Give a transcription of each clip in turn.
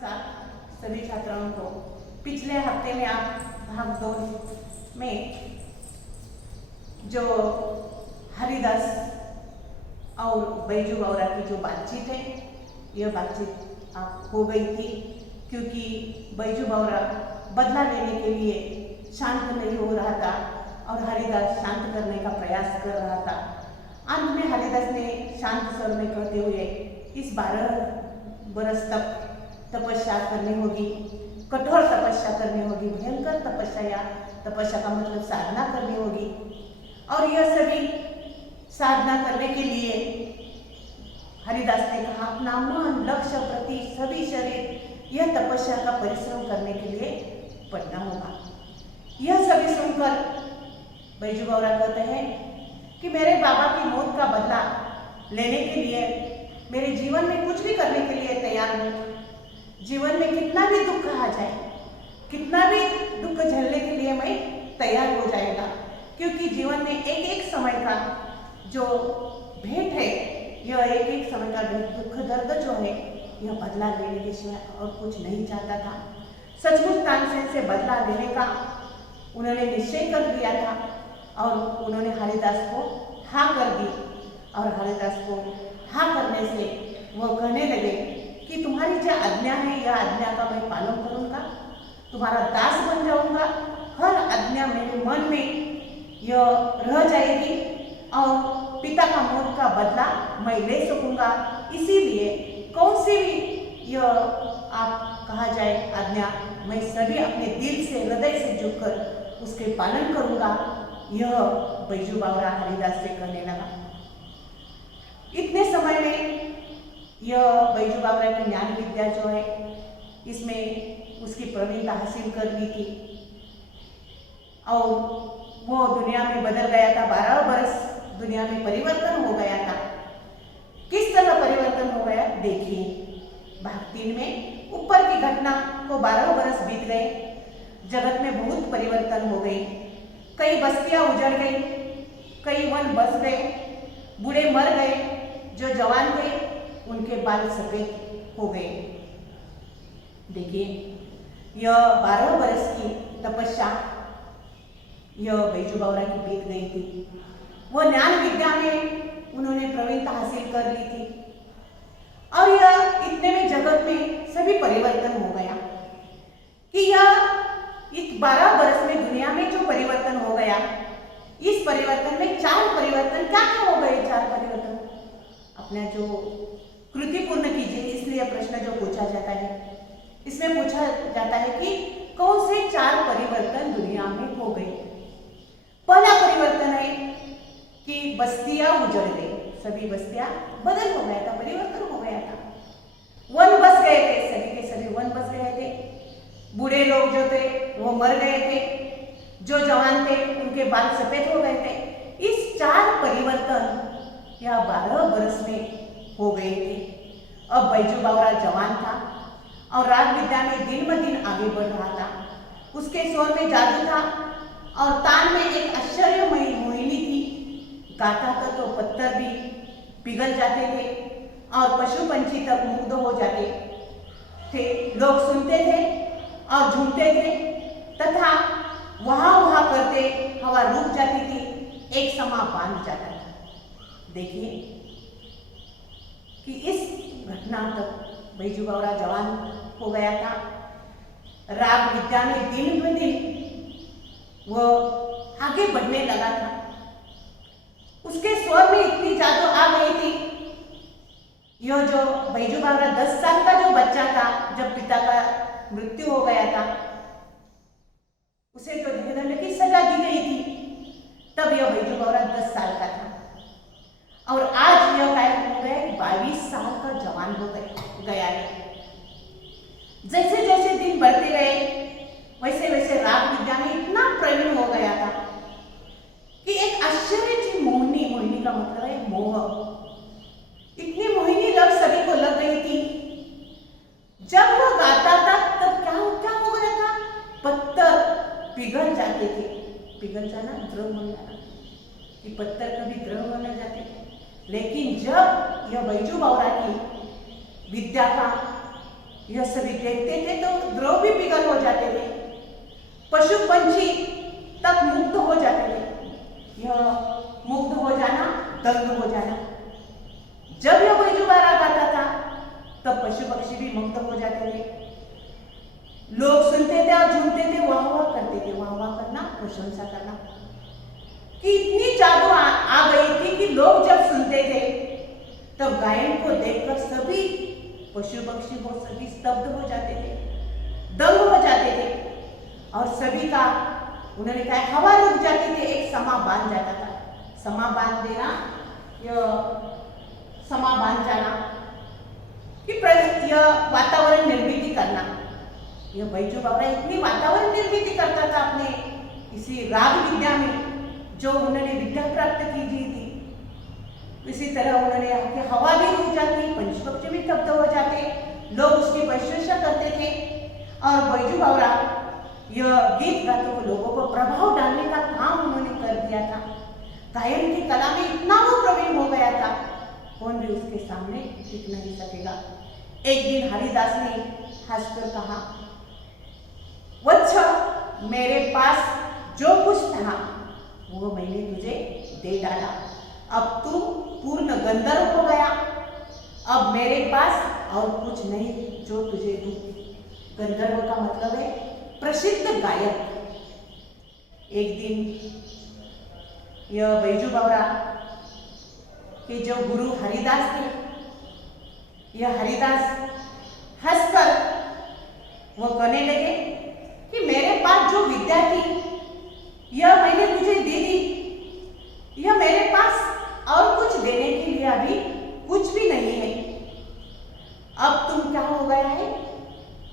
नमस्कार सभी छात्राओं को। पिछले हफ्ते में आप भाग 2 में जो हरिदास और बैजू बावरा की जो बातचीत है, यह बातचीत आप हो गई थी, क्योंकि बैजू बावरा बदला लेने के लिए शांत नहीं हो रहा था और हरिदास शांत करने का प्रयास कर रहा था। अंत में हरिदास ने शांत स्वर में कहते हुए इस 12 बरस तक तपस्या करनी होगी, कठोर तपस्या करनी होगी, भयंकर तपस्या या तपस्या का मतलब साधना करनी होगी, और यह सभी साधना करने के लिए हरिदास ने कहा अपना मन, लक्ष्य, प्रति सभी शरीर यह तपस्या का परिश्रम करने के लिए पड़ना होगा। यह सभी सुनकर बैजू बावरा कहते हैं कि मेरे बाबा की मौत का बदला लेने के लिए मेरे जीवन में कुछ भी करने के लिए तैयार हूँ। जीवन में कितना भी दुख आ जाए, कितना भी दुख झेलने के लिए मैं तैयार हो जाएगा, क्योंकि जीवन में एक एक समय का जो भेंट है, यह एक एक समय का दुख दर्द जो है, यह बदला लेने के सिवाय और कुछ नहीं चाहता था। सचमुच तानसेन से बदला लेने का उन्होंने निश्चय कर लिया था और उन्होंने हरिदास को हाँ कर दी, और हरिदास को हाँ करने से वो कहने लगे कि तुम्हारी जो आज्ञा है, यह आज्ञा का मैं पालन करूँगा, तुम्हारा दास बन जाऊँगा, हर आज्ञा मेरे मन में यह रह जाएगी और पिता का मौत का बदला मैं ले सकूँगा। इसीलिए कौन सी भी यह आप कहा जाए आज्ञा, मैं सभी अपने दिल से, हृदय से झुककर उसके पालन करूँगा। यह बैजू बावरा हरिदास से कहने लगा। इतने समय में यह बैजू बावरा की ज्ञान विद्या जो है, इसमें उसकी प्रवीणता हासिल कर ली थी और वो दुनिया में बदल गया था। 12 बरस दुनिया में परिवर्तन हो गया था। किस तरह परिवर्तन हो गया देखिए। भाग 3 में ऊपर की घटना को 12 बरस बीत गए, जगत में बहुत परिवर्तन हो गई। कई बस्तियां उजड़ गई, कई वन बस गए, बूढ़े मर गए, जो जवान थे उनके बाल सफेद हो गए। देखिए, यह 12 बरस की तपस्या यह बैजू बावरा की बीत गई थी। वह ज्ञान विद्या में उन्होंने प्रवीणता हासिल कर ली थी और यह इतने में जगत में सभी परिवर्तन हो गया कि यह इस 12 बरस में दुनिया में जो परिवर्तन हो गया, इस परिवर्तन में 4 परिवर्तन क्या क्या हो गए। 4 परिवर्तन अपना जो कृति पूर्ण कीजिए, इसलिए प्रश्न जो पूछा जाता है, इसमें पूछा जाता है कि कौन से 4 परिवर्तन दुनिया में हो गए। पहला परिवर्तन है कि बस्तियां उजड़ गई, सभी बस्तियां बदल हो गया था, परिवर्तन हो गया था। वन बस गए थे, सभी के सभी वन बस गए थे। बूढ़े लोग जो थे वो मर गए थे, जो जवान थे उनके बाल सफेद हो गए थे। इस 4 परिवर्तन या 12 बरस में हो गए थे। अब बैजू बावरा जवान था और राग विद्या में दिन ब दिन आगे बढ़ रहा था। उसके स्वर में जादू था और तान में एक आश्चर्यमयी मोहिनी थी। गाता था तो पत्थर भी पिघल जाते थे और पशु पंछी तक मुग्ध हो जाते थे। लोग सुनते थे और झूमते थे तथा वहाँ वहाँ करते हवा रुक जाती थी, एक समा बांध जाता था। देखिए कि इस घटना तक बैजू बावरा जवान हो गया था। राग विद्या में दिन ब दिन वो आगे बढ़ने लगा था। उसके स्वर में इतनी जादू आ गई थी। यह जो बैजू बावरा 10 साल का जो बच्चा था, जब पिता का मृत्यु हो गया था, उसे तो देहदंड की सजा दी गई थी, तब यह बैजू बावरा 10 साल का था और आज यह काय हो गया 22 साल का जवान हो गया है। जैसे जैसे दिन बढ़ते गए, वैसे वैसे राग विद्या में इतना प्रवीण हो गया था कि एक आश्चर्य की मोहिनी, मोहिनी का मतलब है मोह, इतनी मोहिनी लग सभी को लग गई थी। जब वो गाता था तब क्या हो गया था, पत्थर पिघल जाते थे। पिघल जाना, द्रव हो जाना, कि पत्थर कभी द्रव होने जाते थे। लेकिन जब यह बैजू बावरा की विद्या का यह सभी देखते थे तो द्रोह भी पिघल हो जाते थे, पशु पंछी तक मुग्ध हो जाते थे। यह मुग्ध हो जाना, दंग हो जाना। जब यह बैजू बावरा गाता था तब पशु पक्षी भी मुग्ध हो जाते थे। लोग सुनते थे और झूमते थे, वाह वाह करते थे। वाह वाह करना, प्रशंसा करना कि इतनी जादू आ गई थी कि लोग जब सुनते थे तब गायन को देखकर सभी पशु पक्षी वो सभी स्तब्ध हो जाते थे, दंग हो जाते थे। और सभी का उन्होंने कहा हवा रुक जाती थी, एक समा बांध जाता था। समा बांध देना, यह समा बांध जाना कि यह वातावरण निर्मित करना। यह बैजू बावरा इतनी वातावरण निर्मित करता था अपने इसी राग विद्या में जो उन्होंने विद्या प्राप्त की थी। इसी तरह उन्होंने आके हवा भी रुक जाती, पंच पक्षी भी स्तब्ध हो जाते, लोग उसकी प्रशंसा करते थे। और बैजू बावरा यह गीत गाते हुए लोगों को प्रभाव डालने का काम उन्होंने कर दिया था। गायन की कला में इतना वो प्रवीण हो गया था, कौन भी उसके सामने टिक नहीं सकेगा। एक दिन हरिदास ने हंसकर कहा, वत्स मेरे पास जो कुछ था वो मैंने तुझे दे डाला, अब तू पूर्ण गंधर्व हो गया, अब मेरे पास और कुछ नहीं जो तुझे दूं। गंधर्व का मतलब है प्रसिद्ध गायक। एक दिन यह बैजू बावरा के जो गुरु हरिदास थे, यह हरिदास हंसकर वो कहने लगे कि मेरे पास जो विद्या थी यह मैंने तुझे दे दी, यह मेरे पास और कुछ देने के लिए अभी कुछ भी नहीं है। अब तुम क्या हो गया है,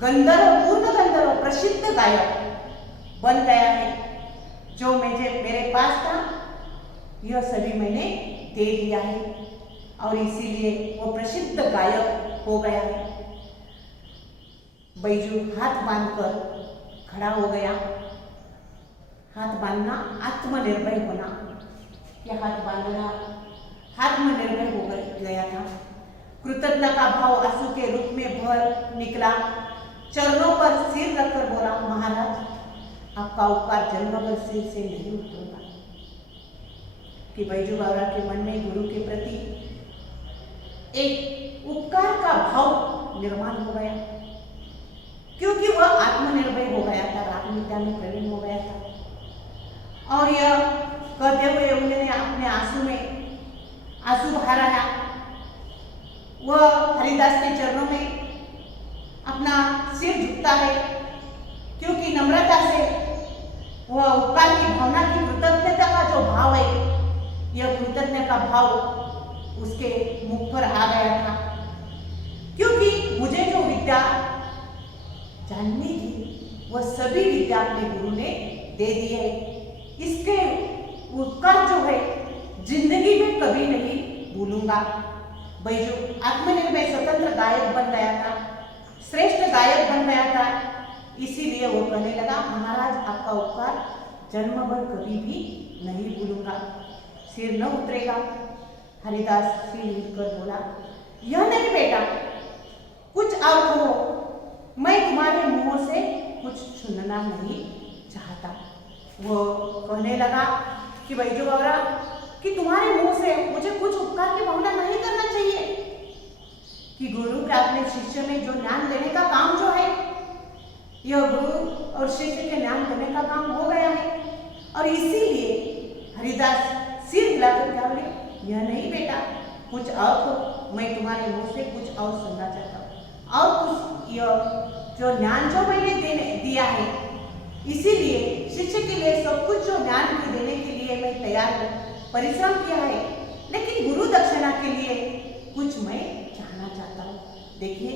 गंधर्व, पूर्ण गंधर्व, प्रसिद्ध गायक बन गया है। जो मेरे पास था यह सभी मैंने दे दिया है और इसीलिए वो प्रसिद्ध गायक हो गया है। बैजू हाथ बांधकर खड़ा हो गया। हाथ बांधना आत्मनिर्भर होना, यह हाथ बांधना आत्मनिर्भर हो गया था। कृतज्ञता का भाव आंसू के रूप में भर निकला। चरणों पर सिर रखकर बोला, महाराज आपका उपकार जन्म भर सिर से नहीं उतरूंगा। कि बैजू बावरा के मन में गुरु के प्रति एक उपकार का भाव निर्माण हो गया, क्योंकि वह आत्मनिर्भर हो गया था, राग विद्या में प्रवीण हो गया था। और यह कहते हुए उन्होंने अपने आंसू बहाया। वह हरिदास के चरणों में अपना सिर झुकता है, क्योंकि नम्रता से वह उपकार की भावना की कृतज्ञता का जो भाव है, यह कृतज्ञता का भाव उसके मुख पर आ गया था। क्योंकि मुझे जो विद्या जाननी थी वह सभी विद्या अपने गुरु ने दे दी है। इसके उपकार जो है जिंदगी में कभी नहीं भूलूंगा। बैजू आत्मनिर्भर स्वतंत्र गायक बन गया था, श्रेष्ठ गायक बन गया था। इसीलिए वो कहने लगा, महाराज आपका उपकार जन्म भर कभी भी नहीं भूलूंगा, सिर न उतरेगा। हरिदास सिर हिलकर बोला, यह नहीं बेटा, कुछ और कहो, मैं तुम्हारे मुंह से कुछ सुनना नहीं चाहता। वो कहने लगा कि बैजू बावरा कि तुम्हारे मुंह से मुझे कुछ उपकार की भावना नहीं करना चाहिए, कि गुरु के अपने शिष्य में जो ज्ञान देने का काम जो है, यह गुरु और शिष्य के ज्ञान देने का काम हो गया है। और इसीलिए हरिदास सिर हिलाकर क्या बोले, यह नहीं बेटा, कुछ और मैं तुम्हारे मुंह से कुछ और सुनना चाहता हूँ, और कुछ यह जो ज्ञान जो मैंने दिया है, इसीलिए शिष्य के लिए सब कुछ जो ज्ञान देने के लिए मैं तैयार परिश्रम किया है, लेकिन गुरु दक्षिणा के लिए कुछ मैं चाहना चाहता हूँ। देखिए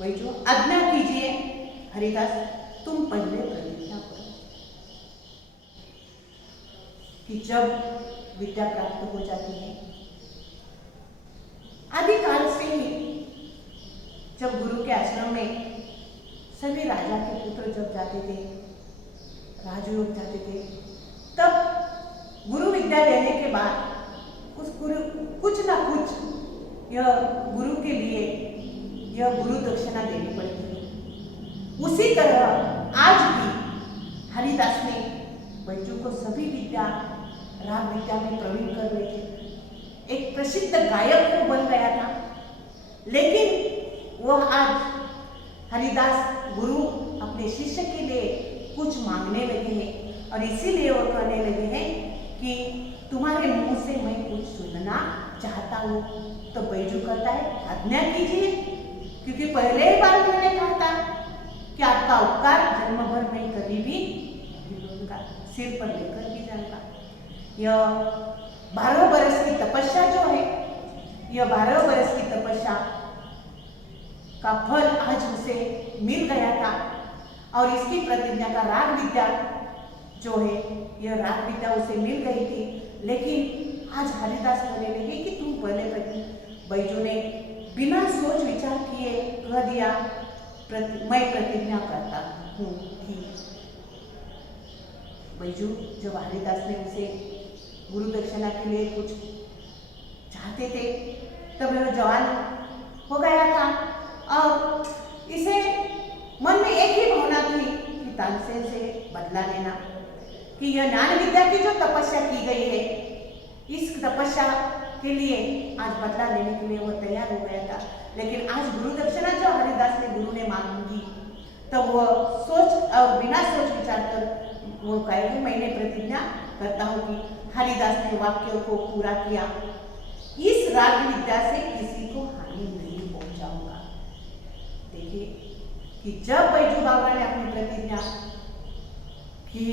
वही जो आज्ञा कीजिए हरिदास, तुम पहले प्रतिज्ञा करो कि जब विद्या प्राप्त हो जाती है, आदिकाल से ही जब गुरु के आश्रम में सभी राजा के पुत्र जब जाते थे, राजयोग जाते थे, तब गुरु विद्या लेने के बाद उस गुरु कुछ ना कुछ यह गुरु के लिए यह गुरु दक्षिणा देनी पड़ती है। उसी तरह आज भी हरिदास ने बैजू को सभी विद्या राग विद्या में प्रवीण कर रहे थे। एक प्रसिद्ध गायक वो बन गया था, लेकिन वह आज हरिदास गुरु अपने शिष्य के लिए कुछ मांगने लगे हैं और इसीलिए वो कहने लगे हैं कि तुम्हारे मुंह से मैं कुछ सुनना चाहता हूँ। तो बैजू कहता है आज्ञा कीजिए, क्योंकि पहले ही बार मैंने कहा था कि आपका उपकार जन्म भर में कभी भी भूलूंगा, सिर पर लेकर भी जाऊंगा। यह 12 बरस की तपस्या जो है, यह 12 बरस की तपस्या का फल आज उसे मिल गया था और इसकी प्रतिज्ञा का राग विद्या जो है, यह राग विद्या उसे मिल गई थी। लेकिन आज हरिदास कहने लगे कि तुम पहले बैजू ने बिना सोच विचार किए कह दिया मैं प्रतिज्ञा करता हूँ कि बैजू जब हरिदास ने उसे गुरु दक्षिणा के लिए कुछ चाहते थे तब वह जवान हो गया था और इसे मन में एक ही भावना थी कि तानसेन से बदला लेना, कि यह ज्ञान विद्या की जो तपस्या की गई है, इस तपस्या के लिए आज बदला लेने के लिए वो तैयार हो गया था। लेकिन आज गुरु दक्षिणा जो हरिदास ने गुरु ने मांगी, तब वो सोच और बिना सोच विचार कर वो कहे कि मैंने प्रतिज्ञा करता हूँ कि हरिदास ने वाक्य को पूरा किया, इस राग विद्या से किसी को हानि नहीं पहुंचाऊंगा। देखिए कि जब बैजू बाबा ने अपनी प्रतिज्ञा की,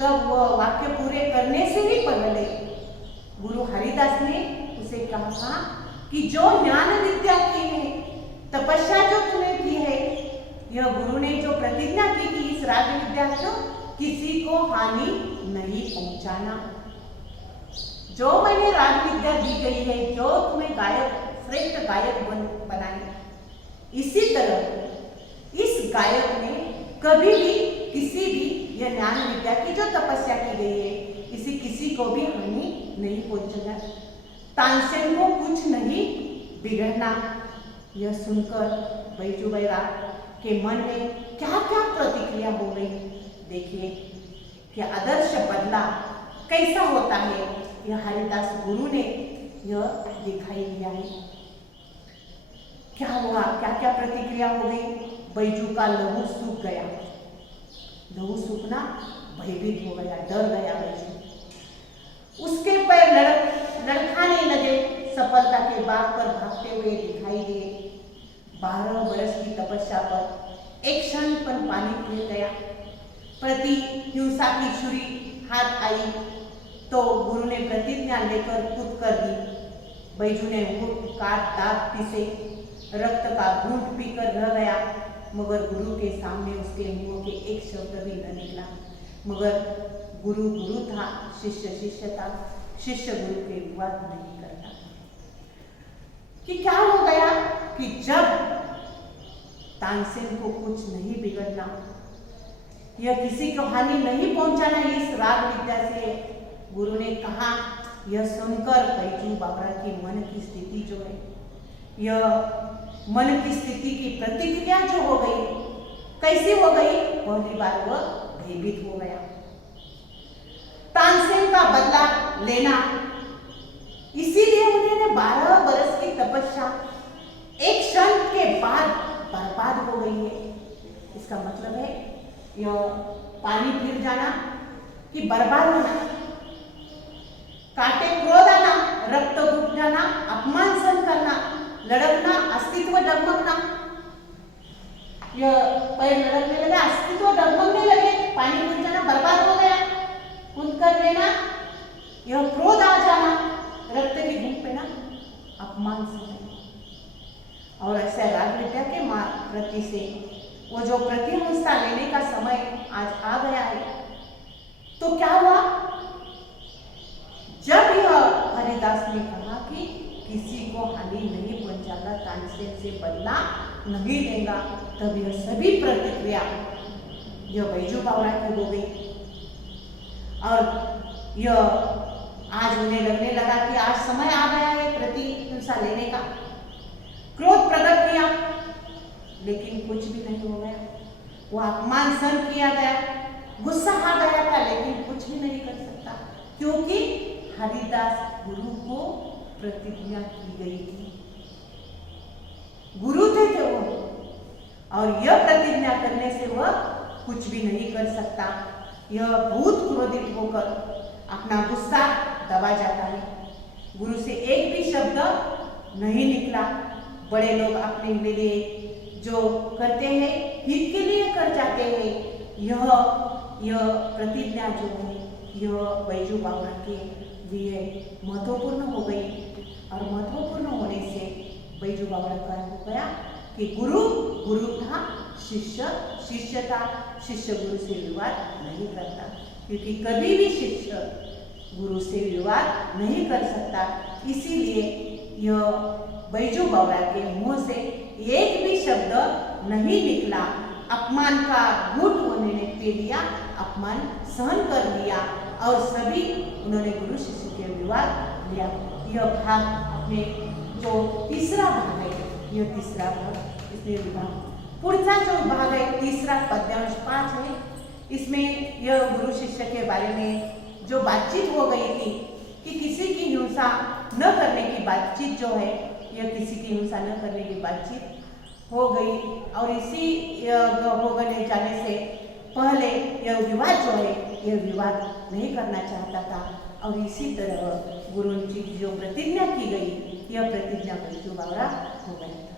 तब वह वाक्य पूरे करने से ही पहले गुरु हरिदास ने उसे कहा कि जो ज्ञान विद्या की है, तपस्या जो तूने की है, यह गुरु ने जो प्रतिज्ञा की कि इस राग विद्या को किसी को हानि नहीं पहुंचाना। जो मैंने राग विद्या दी गई है, जो तुम्हें गायक श्रेष्ठ गायक बनाए, इसी तरह इस गायक ने कभी भी किसी भी यह ज्ञान विद्या की जो तपस्या की गई है, इसी किसी को भी हानि नहीं पहुंचेगा, तानसेन को कुछ नहीं बिगड़ना। यह सुनकर बैजू बैराग के मन में क्या क्या प्रतिक्रिया हो गई। देखिए कि आदर्श बदला कैसा होता है, यह हरिदास गुरु ने यह दिखाई दिया है। क्या हुआ, क्या क्या प्रतिक्रिया हो गई। बैजू का लहू सूख गया, लहू सूखना भयभीत हो गया, डर गया बैजू। उसके पैर लड़खड़ाने लगे, सफलता के बाग पर भागते हुए दिखाई दिए। 12 बरस की तपस्या पर एक क्षण पर पानी फिर गया। प्रति हिंसा की छुरी हाथ आई तो गुरु ने प्रतिज्ञा लेकर कूद कर दी। बैजू ने घूंट काट दांत पीसे, रक्त का घूंट पीकर रह गया, मगर गुरु के सामने उसके मुंह के एक शब्द भी न निकला। मगर गुरु गुरु था, शिष्य शिष्य था, शिष्य गुरु के विवाद नहीं करता। कि क्या हो गया कि जब तानसेन को कुछ नहीं बिगड़ना, यह किसी को हानि नहीं पहुंचाना इस राग विद्या से गुरु ने कहा। यह सुनकर बैजू बाबरा की मन की स्थिति जो है, यह मन की स्थिति की प्रतिक्रिया जो हो गई, कैसी हो गई, पहली बार वह भयभीत हो गया। तानसेन का बदला लेना, इसीलिए उन्होंने 12 बरस की तपस्या एक क्षण के बाद बर्बाद हो गई है। इसका मतलब है यह पानी फिर जाना कि बर्बाद होना, काटे क्रोध आना, रक्त घुट जाना, अपमान सहन करना, लड़कना, अस्तित्व डगमगना। यह पैर लड़कने लगा, अस्तित्व डगमगने लगे, पानी घुट जाना, बर्बाद हो गया, खून कर लेना, यह क्रोध आ जाना, रक्त की घूंट पे ना, अपमान सहन। और ऐसा राग विद्या के प्रति से वो जो प्रतिहिंसा लेने का समय आज आ गया है। तो क्या हुआ, जब यह हरिदास ने कहा कि किसी को हानि नहीं पहुंचाना, तानसेन से बदला नहीं लेगा, तब यह सभी प्रतिक्रिया यह बैजू बावरा की हो गई। और यह आज उन्हें लगने लगा कि आज समय आ गया है प्रतिहिंसा लेने का। क्रोध प्रकट किया लेकिन कुछ भी नहीं हो गया। वो अपमान सहन किया गया, गुस्सा आ गया था, लेकिन कुछ भी नहीं कर सकता, क्योंकि हरिदास गुरु को प्रतिज्ञा की गई थी। गुरु थे वो, और यह प्रतिज्ञा करने से वह कुछ भी नहीं कर सकता। यह बहुत क्रोधित होकर अपना गुस्सा दबा जाता है। गुरु से एक भी शब्द नहीं निकला। बड़े लोग अपने लिए जो करते हैं, हित के लिए कर जाते हैं। यह प्रतिज्ञा जो है, यह बैजू बाबा के लिए महत्वपूर्ण हो गई, और महत्वपूर्ण होने से बैजू बाबा का हो गया कि गुरु था, शिष्य था। शिष्य गुरु से विवाद नहीं करता, क्योंकि कभी भी शिष्य गुरु से विवाद नहीं कर सकता। इसीलिए यह बैजू बाबा के मुंह से एक भी शब्द नहीं निकला। अपमान का घूंट उन्होंने पी लिया, अपमान सहन कर लिया, और सभी उन्होंने गुरु शिष्य के विवाद लिया। यह भाग अपने जो तीसरा भाग है, यह तीसरा भाग इसमें विभाग। पुढचा जो भाग है तीसरा पद्यांश 5 है। इसमें यह गुरु शिष्य के बारे में जो बातचीत हो गई थी कि किसी की हिंसा न करने की बातचीत जो है, यह किसी की हिंसा न करने की बातचीत हो गई, और इसी हो गए जाने से पहले यह विवाद जो है, यह विवाद नहीं करना चाहता था। और इसी तरह गुरु जी जो प्रतिज्ञा की गई, यह प्रतिज्ञा बैजू बावरा हो गया था।